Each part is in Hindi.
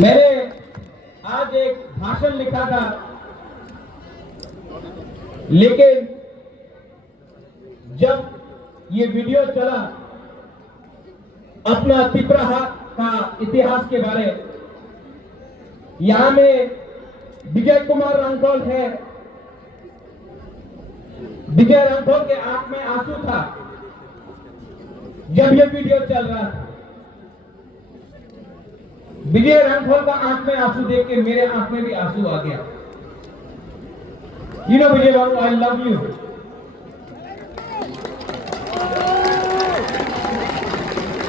मैंने आज एक भाषण लिखा था, लेकिन जब ये वीडियो चला अपना तिपराहा का इतिहास के बारे, यहां में विजय कुमार रांठौर है। विजय रांठौर के आंख में आंसू था जब ये वीडियो चल रहा था। विजय रांठौर का आंख में आंसू देख के मेरे आंख में भी आंसू आ गया। You know, Vijay Babu, I love you.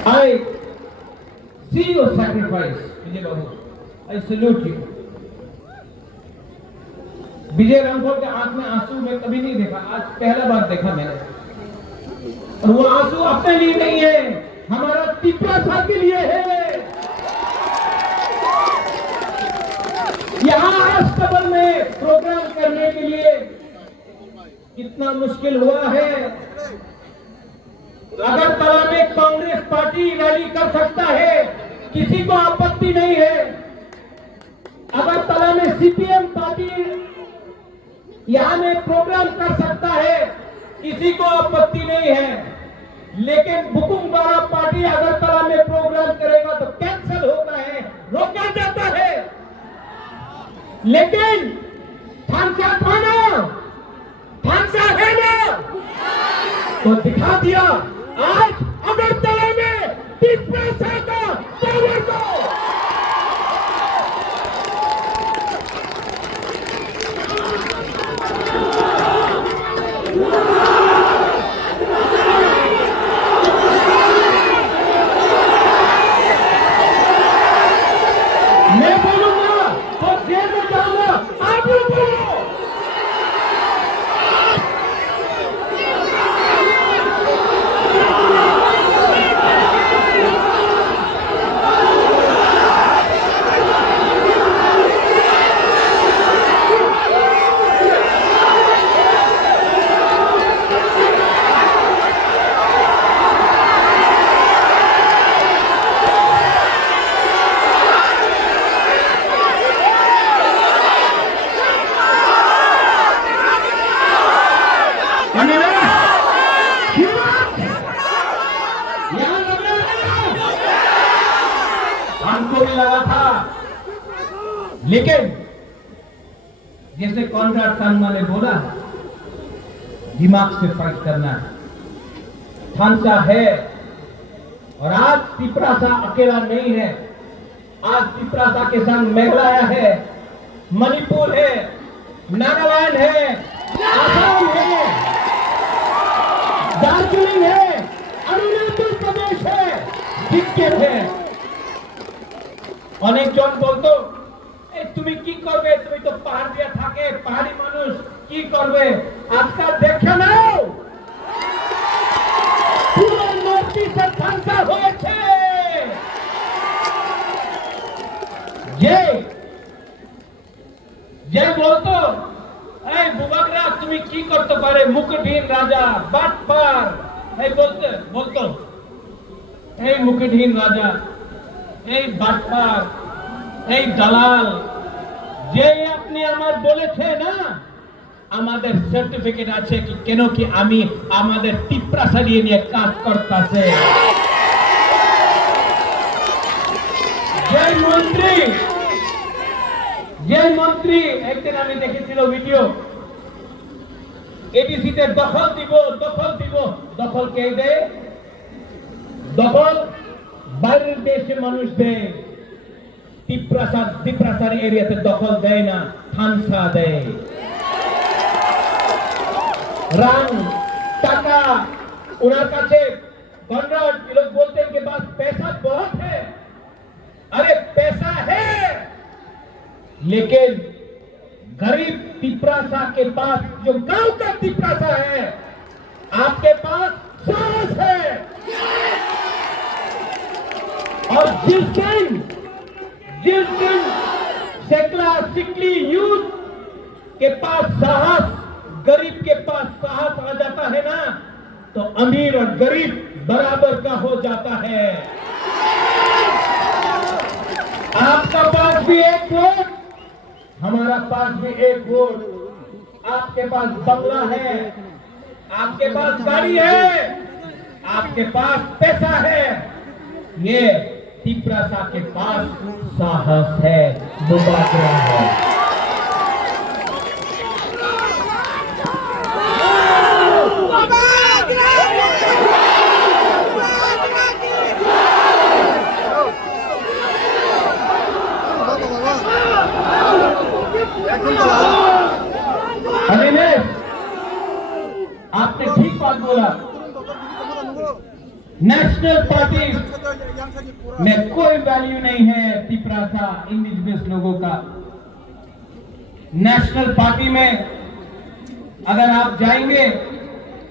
I see your sacrifice, Vijay Babu. I salute you. विजय रांठौर के आंख में आंसू मैं कभी नहीं देखा, आज पहला बार देखा मैंने। और वो आंसू अपने लिए नहीं है, हमारा तिपरासा के लिए है। यहाँ अस्तबल में प्रोग्राम करने के लिए कितना मुश्किल हुआ है। अगरतला में कांग्रेस पार्टी रैली कर सकता है, किसी को आपत्ति नहीं है। अगरतला में सीपीएम पार्टी यहां में प्रोग्राम कर सकता है, किसी को आपत्ति नहीं है। लेकिन बुकुमबाड़ा पार्टी अगरतला में प्रोग्राम करेगा तो कैंसिल होता है, रोका जाता है। लेकिन थानसा था ना, थानसा है ना, तो दिखा दिया आज अगरतला में तिपरासा का पावर को। मैं बोलूंगा तो जेल में जाऊंगा, आप लोग बोलो। हमको भी लगा था, लेकिन जैसे कॉन्ट्रैक्ट शर्मा ने बोला, दिमाग से फाइट करना है। थानसा है और आज तिपरासा अकेला नहीं है। आज तिपरासा के संग मेघालय है, मणिपुर है, नागालैंड है, आसाम है, दार्जिलिंग है, अरुणाचल प्रदेश है, सिक्किम है। অনেকজন বলতো এই তুমি কি করবে, তুমি তো পাহাড় দিয়ে থাকে, পাহাড়ি মানুষ কি করবে। আজকাল দেখে নাও পুরো নর্থ ইস্টে থানসা হয়েছে। যে বলতো এই বুবাকরা তুমি কি করতে পারে, মুকুটহীন রাজা, বাটপার, এই বলতো এই মুকুটহীন রাজা, এই বাটপার, এই দালাল, যে আপনি আমার বলেছে না, আমাদের সার্টিফিকেট আছে কি কেন কি আমি আমাদের তিপরাসা নিয়ে কাজ করতেছে। যে মন্ত্রী একদিন আমি দেখেছিল ভিডিও, এডিসিতে দখল দিব, দখল কে দেয়? দখল বাইরের দেশে মানুষ দেয়, তিপরাসার এরিয়াতে দখল দেয় না, থানসা দেয়। রাং টাকা ওনার কাছে कॉन्ट्रैक्ट, ये लोग बोलते हैं कि पास पैसा बहुत है। अरे पैसा है, लेकिन गरीब तिपरासा के पास, जो गांव का तिपरासा है, आपके पास साहस है। और जिस दिन सेकला सिकली यूथ के पास साहस, गरीब के पास साहस आ जाता है ना, तो अमीर और गरीब बराबर का हो जाता है। आपका पास भी एक वोट, हमारा पास भी एक वोट। आपके पास बंगला है, आपके पास गाड़ी है, आपके पास पैसा है, ये तिपरासा के पास साहस है, मुबादरा है। अनिमेश, आपने ठीक बात बोला। नेशनल पार्टी में कोई वैल्यू नहीं है तिपरासा इंडिजिनस लोगों का। नेशनल पार्टी में अगर आप जाएंगे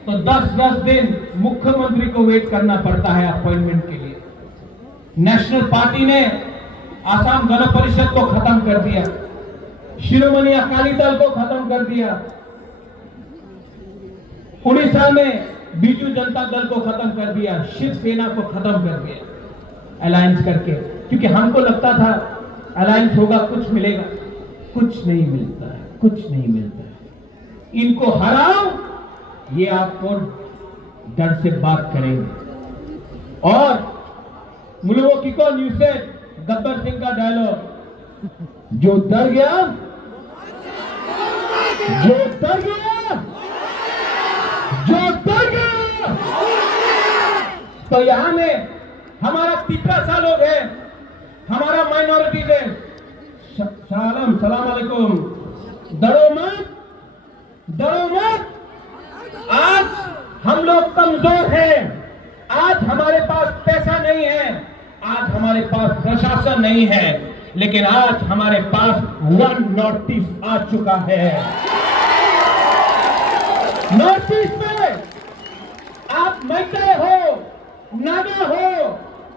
तो 10-10 दिन मुख्यमंत्री को वेट करना पड़ता है अपॉइंटमेंट के लिए। नेशनल पार्टी ने आसाम गण परिषद को खत्म कर दिया, शिरोमणि अकाली दल को खत्म कर दिया, उड़ीसा में बीजू जनता दल को खत्म कर दिया, शिवसेना को खत्म कर दिया अलायंस करके, क्योंकि हमको लगता था अलायंस होगा कुछ मिलेगा। कुछ नहीं मिलता है, कुछ नहीं मिलता है। इनको हराओ, ये आपको डर से बात करेंगे। और मुलुओं को न्यूज से गब्बर सिंह का डायलॉग, जो डर गया, जो डर गया, जो डर गया। तो यहां में हमारा तिपरासा लोग है, हमारा माइनॉरिटीज है। सलाम अलैकुम। डरो मत, डरो मत। आज हम लोग कमजोर हैं, आज हमारे पास पैसा नहीं है, आज हमारे पास प्रशासन नहीं है, लेकिन आज हमारे पास वन नॉर्थ ईस्ट आ चुका है। नॉर्थ ईस्ट में आप मैते हो, नागा हो,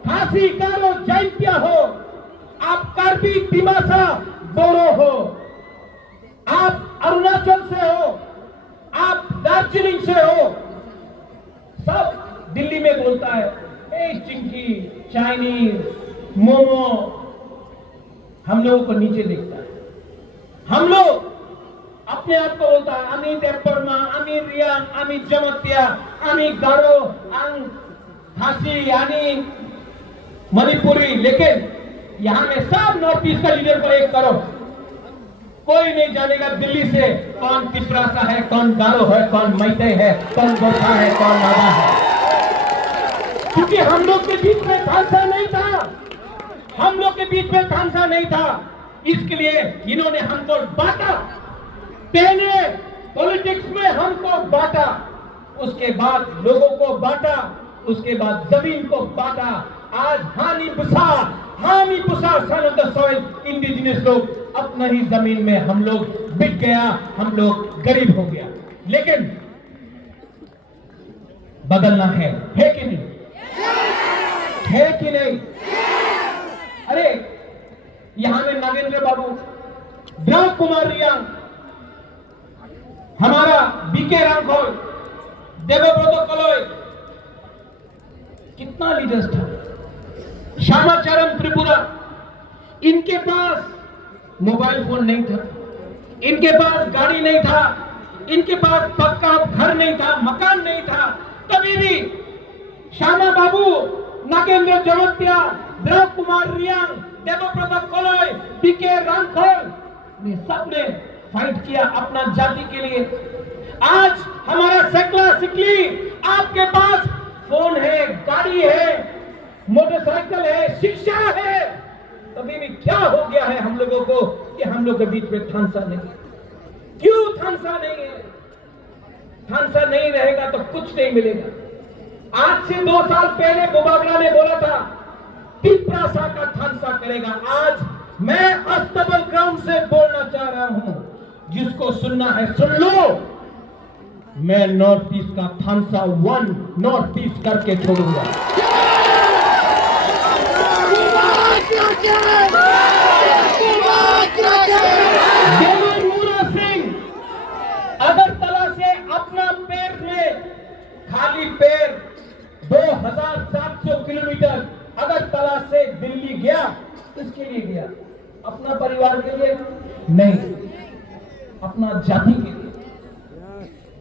खासी, गारो, जैंतिया हो, आप कार्बी, दिमासा, बोरो हो, आप अरुणाचल से हो, आप दार्जिलिंग से हो, सब दिल्ली में बोलता है ए चिंकी, चाइनीज, मोमो। हम लोगों को नीचे देखता है। हम लोग अपने आप को बोलता है अमी देपरमा, अमी रियांग, अमी जमतिया, अमी गारो, अंग खासी, यानी मणिपुरी। लेकिन यहां में सब नॉर्थ ईस्ट का लीडर को एक करो, कोई नहीं जानेगा दिल्ली से कौन तिपरासा है, कौन गारो है, कौन मैते है, कौन गोरखा है, कौन नागा है। क्योंकि हम लोग के बीच में खालसा नहीं था, हम लोग के बीच में खालसा नहीं था, इसके लिए इन्होंने हमको बांटा। पहले पॉलिटिक्स में हमको बांटा, उसके बाद लोगों को बांटा, उसके बाद जमीन को बांटा। आज हानि Pusa son of the soil indigenous लोग अपना ही जमीन में हम लोग बिक गया, हम लोग गरीब हो गया। लेकिन बदलना है कि नहीं? है कि नहीं? अरे यहां में नागेंद्र बाबू, द्रव कुमार रियांग, हमारा बीके रामखोल, देवव्रत कलोय, कितना लीडर्स था, श्यामाचरण त्रिपुरा। इनके पास मोबाइल फोन नहीं था, इनके पास गाड़ी नहीं था, इनके पास पक्का घर नहीं था, मकान नहीं था। कभी भी श्यामा बाबू, नागेंद्र जमतिया, द्रव कुमार रियांग, देवव्रत कलोय, बीके रामखोल ने सबने फाइट किया अपना जाति के लिए। आज हमारा सेकला सिकली, आपके पास फोन है, गाड़ी है, मोटरसाइकिल है, शिक्षा है, तभी भी क्या हो गया है हम लोगों को कि हम लोग के बीच में थानसा नहीं। क्यों थानसा नहीं है? थानसा नहीं रहेगा तो कुछ नहीं मिलेगा। आज से 2 साल पहले बोबागला ने बोला था तिपरासा का थानसा करेगा। आज मैं अस्तबल ग्राउंड से बोलना चाह रहा हूं, जिसको सुनना है सुन लो। मैं नॉर्थ ईस्ट का थानसा 1 नॉर्थ ईस्ट करके छोड़ूंगा। देवेंद्र सिंह अगरतला से अपना पैर में खाली पैर 2700 किलोमीटर अगरतला से दिल्ली गया, इसके लिए गया अपना परिवार के लिए नहीं, अपना जाति के लिए।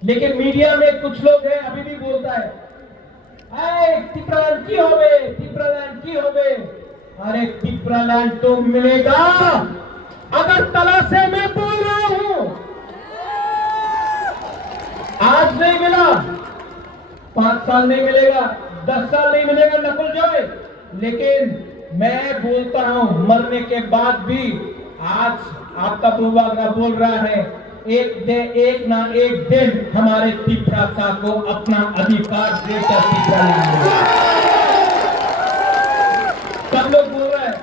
लेकिन मीडिया में कुछ लोग हैं अभी भी बोलता है तिप्रालैंड की होवे। अरे तिप्रालैंड तो मिलेगा। अगर तला से मैं बोल रहा हूं, आज नहीं मिला, 5 साल नहीं मिलेगा, 10 साल नहीं मिलेगा नकुल जॉय, लेकिन मैं बोलता हूं मरने के बाद भी। आज आपका पूर्वाग्रह बोल रहा है एक ना एक दिन हमारे तिप्रासा को अपना अधिकार देकर सब लोग बोल रहे हैं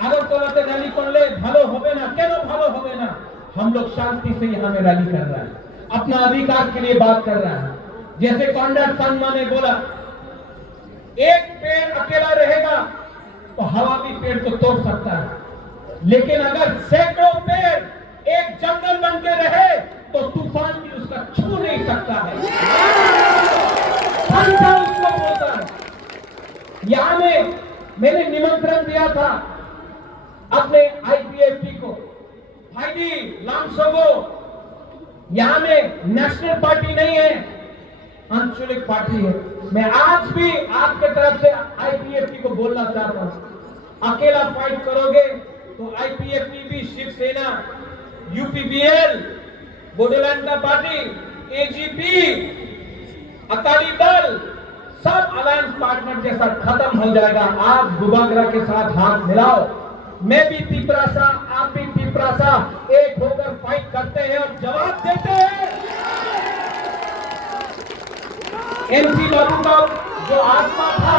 अगर तोलाते रैली कर ले भालो होवे ना, क्यों भालो होवे ना। हम लोग शांति से यहाँ में रैली कर रहा है, अपना अधिकार के लिए बात कर रहा है। जैसे कॉन्रेड संगमा ने बोला, एक पेड़ अकेला रहेगा तो हवा भी पेड़ को तोड़ सकता है, लेकिन अगर सैकड़ों पेड़ एक जंगल बन के रहे तो तूफान भी उसका छू नहीं सकता है। उसको बोलता है। यहां में मैंने निमंत्रण दिया था अपने आईपीएफटी को, हाइडी लामसोगो। यहां में नेशनल पार्टी नहीं है, आंचलिक पार्टी है। मैं आज भी आपके तरफ से आईपीएफटी को बोलना चाहता हूं, अकेला फाइट करोगे तो आईपीएफटी भी, शिवसेना, यूपीबीएल, बोडोलैंड का पार्टी, एजीपी, अकाली दल, सब अलायंस पार्टनर जैसा खत्म हो जाएगा। आप बुबागरा के साथ हाथ मिलाओ, मैं भी तिप्रासा, आप भी तिप्रासा, एक होकर फाइट करते हैं और जवाब देते हैं। एमसी बाबू का जो आत्मा था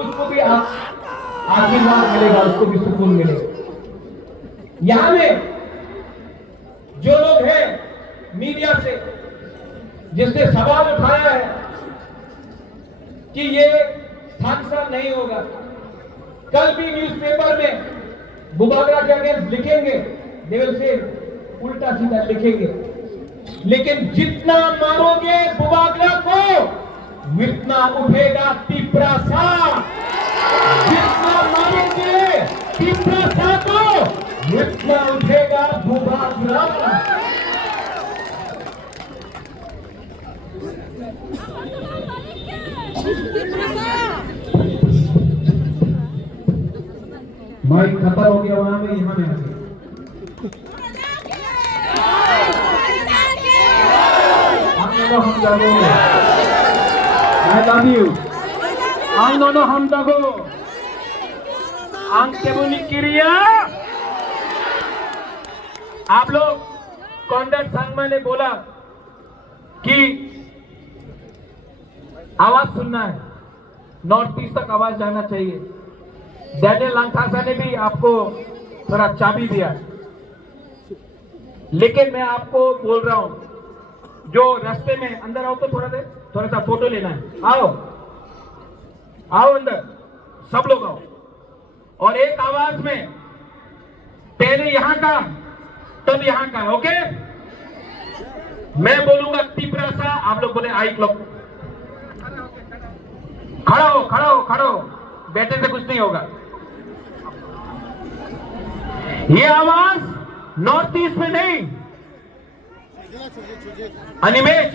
उसको भी आशीर्वाद मिलेगा, उसको भी सुकून मिलेगा। यहां में जो लोग हैं मीडिया से, जिसने सवाल उठाया है कि ये थानसा नहीं होगा, कल भी न्यूज़पेपर में बुबागरा के अगेंस्ट लिखेंगे, देवल से उल्टा सीधा लिखेंगे, लेकिन जितना मारोगे बुबागरा को उतना उठेगा तिप्रासा। जितना मारोगे तिप्रासा को उतना उठेगा बुबागरा। माइक खत्म हो गया वहां में, यहाँ में आ गया। हम जागो, I love you. Ang nono ham dago, ang केबुनी किरिया। आप लोग कॉन्रेड संगमा ने बोला कि आवाज सुनना है, नॉर्थ ईस्ट तक आवाज जाना चाहिए। डैनियल लांथासा ने भी आपको थोड़ा चाबी दिया, लेकिन मैं आपको बोल रहा हूं, जो रास्ते में अंदर आओ तो थोड़ा सा फोटो लेना है। आओ अंदर, सब लोग आओ, और एक आवाज में पहले यहां का तब यहां का, ओके? मैं बोलूंगा तिप्रासा, आप लोग बोले आई क्लब। खड़ा हो, बैठे से कुछ नहीं होगा। ये आवाज नॉर्थ ईस्ट में नहीं, अनिमेश,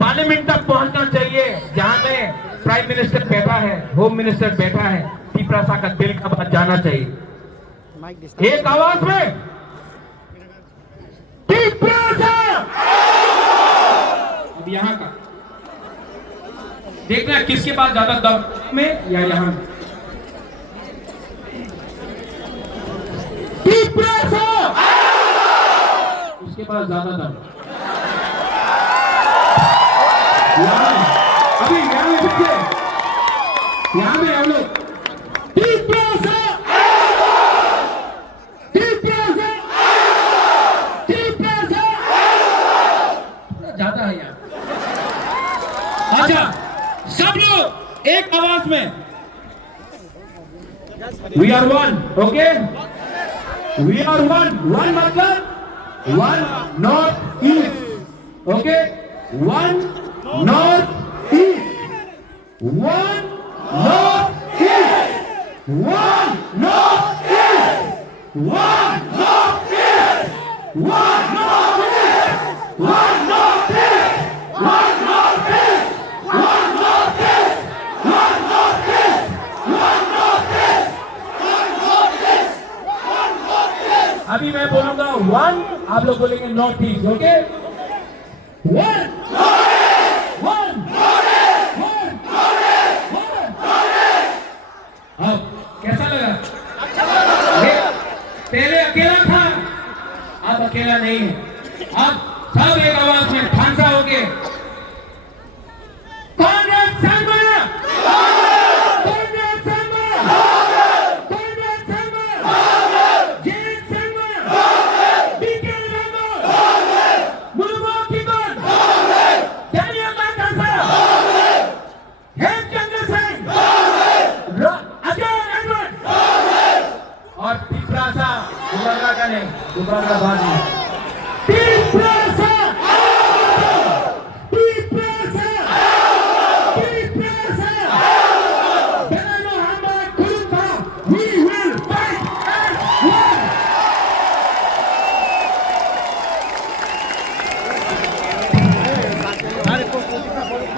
पार्लियामेंट तक पहुंचना चाहिए, जहां में प्राइम मिनिस्टर बैठा है, होम मिनिस्टर बैठा है। तिप्रासा का दिल का बात जाना चाहिए, एक आवाज में तिप्रासा। अब यहां का देखना किसके पास ज्यादा दम में, या यहां तिप्रासा, उसके पास ज्यादा दम। अभी यहाँ में पीछे, यहाँ में हम लोग तिप्रासा ज्यादा है यहाँ। अच्छा, सब लोग एक आवाज में, we are one, okay? We are one मतलब one North East, okay? One North East, one North East, one North East, One more peace! One more peace! One more peace! One more peace! One more peace! One more peace! One more peace! One more peace! One more peace! अभी मैं बोलूंगा वन, आप लोग बोलेंगे north East, okay? One, one, अब कैसा लगा? पहले अकेला था, अब अकेला नहीं है। अब सब एक आवाज में ठानसा हो गए। कांग्रेस संघ! कांग्रेस संघ! कांग्रेस संघ! जैन संघ! बीके रंगो! Murmu Keegan! Daniel Marcus! Hemchandra Singh! Ajay Edward! और पिपरासा दोबारा का नहीं, दोबारा बाद में